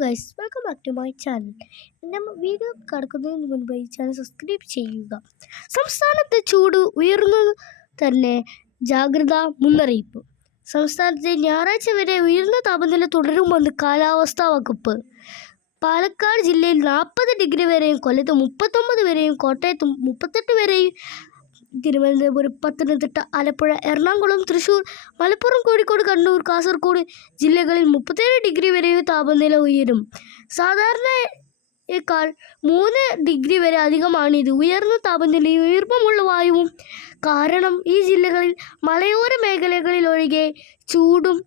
Guys, welcome back to my channel. എൻ്റെ video കടക്കുന്നതിന് മുൻപ് ഈ ചാനൽ സബ്സ്ക്രൈബ് ചെയ്യുക. സംസ്ഥാനത്ത് ചൂട് ഉയർന്നു തന്നെ ജാഗ്രതാ മുന്നറിയിപ്പ്. സംസ്ഥാനത്തെ ഞായറാഴ്ച വരെ ഉയർന്ന താപനില തുടരുമെന്ന് കാലാവസ്ഥാ വകുപ്പ്. പാലക്കാട് ജില്ലയിൽ 40 ഡിഗ്രി വരെയും, കൊല്ലത്ത് 39 വരെയും, കോട്ടയത്ത് 38 വരെയും, തിരുവനന്തപുരം, പത്തനംതിട്ട, ആലപ്പുഴ, എറണാകുളം, തൃശ്ശൂർ, മലപ്പുറം, കോഴിക്കോട്, കണ്ണൂർ, കാസർഗോഡ് ജില്ലകളിൽ 37 ഡിഗ്രി വരെയും താപനില ഉയരും. സാധാരണയേക്കാൾ 3 ഡിഗ്രി വരെ അധികമാണിത്. ഉയർന്ന താപനിലയും ഈർപ്പമുള്ള വായുവും കാരണം ഈ ജില്ലകളിൽ മലയോര മേഖലകളിൽ ഒഴികെ ചൂടും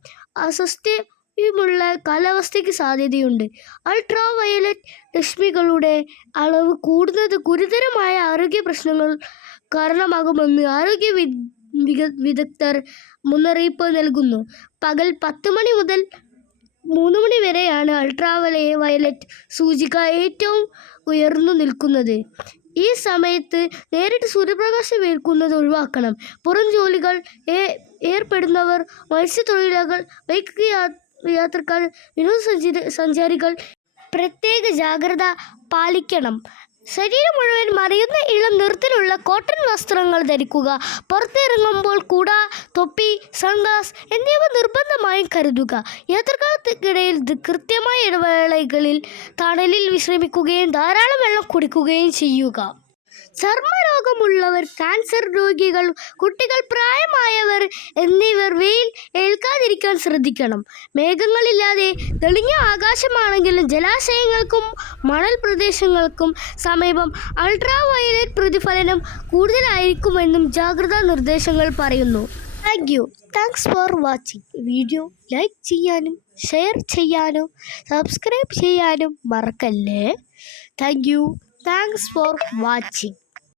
അസ്വസ്ഥതയുമുള്ള കാലാവസ്ഥയ്ക്ക് സാധ്യതയുണ്ട്. അൾട്രാ വയലറ്റ് രശ്മികളുടെ അളവ് കൂടുന്നത് ഗുരുതരമായ ആരോഗ്യ പ്രശ്നങ്ങൾ കാരണമാകുമെന്ന് ആരോഗ്യ വിദഗ്ധർ മുന്നറിയിപ്പ് നൽകുന്നു. പകൽ 10 മണി മുതൽ 3 മണി വരെയാണ് അൾട്രാ വയലറ്റ് സൂചിക ഏറ്റവും ഉയർന്നു നിൽക്കുന്നത്. ഈ സമയത്ത് നേരിട്ട് സൂര്യപ്രകാശം ഏൽക്കുന്നത് ഒഴിവാക്കണം. പുറം ജോലികൾ ഏർപ്പെടുന്നവർ, മത്സ്യത്തൊഴിലാളികൾ, ബൈക്ക് യാത്രക്കാർ, വിനോദസഞ്ചാരികൾ പ്രത്യേക ജാഗ്രത പാലിക്കണം. ശരീരം മുഴുവൻ മറയുന്ന ഇളം നിറത്തിലുള്ള കോട്ടൺ വസ്ത്രങ്ങൾ ധരിക്കുക. പുറത്തിറങ്ങുമ്പോൾ കുട, തൊപ്പി, സൺഗ്ലാസ് എന്നിവ നിർബന്ധമായും കരുതുക. യാത്രക്കാർക്കിടയിൽ കൃത്യമായ ഇടവേളകളിൽ തണലിൽ വിശ്രമിക്കുകയും ധാരാളം വെള്ളം കുടിക്കുകയും ചെയ്യുക. ചർമ്മരോഗമുള്ളവർ, ക്യാൻസർ രോഗികൾ, കുട്ടികൾ, പ്രായമായവർ എന്നിവർ വെയിൽ ഏൽക്കാതിരിക്കാൻ ശ്രദ്ധിക്കണം. മേഘങ്ങളില്ലാതെ തെളിഞ്ഞ ആകാശമാണെങ്കിലും ജലാശയങ്ങൾക്കും മണൽ പ്രദേശങ്ങൾക്കും സമീപം അൾട്രാ വയലറ്റ് പ്രതിഫലനം കൂടുതലായിരിക്കുമെന്നും ജാഗ്രതാ നിർദ്ദേശങ്ങൾ പറയുന്നു. Thanks for watching. Video like ചെയ്യാനും ഷെയർ ചെയ്യാനും സബ്സ്ക്രൈബ് ചെയ്യാനും മറക്കല്ലേ. Thanks for watching.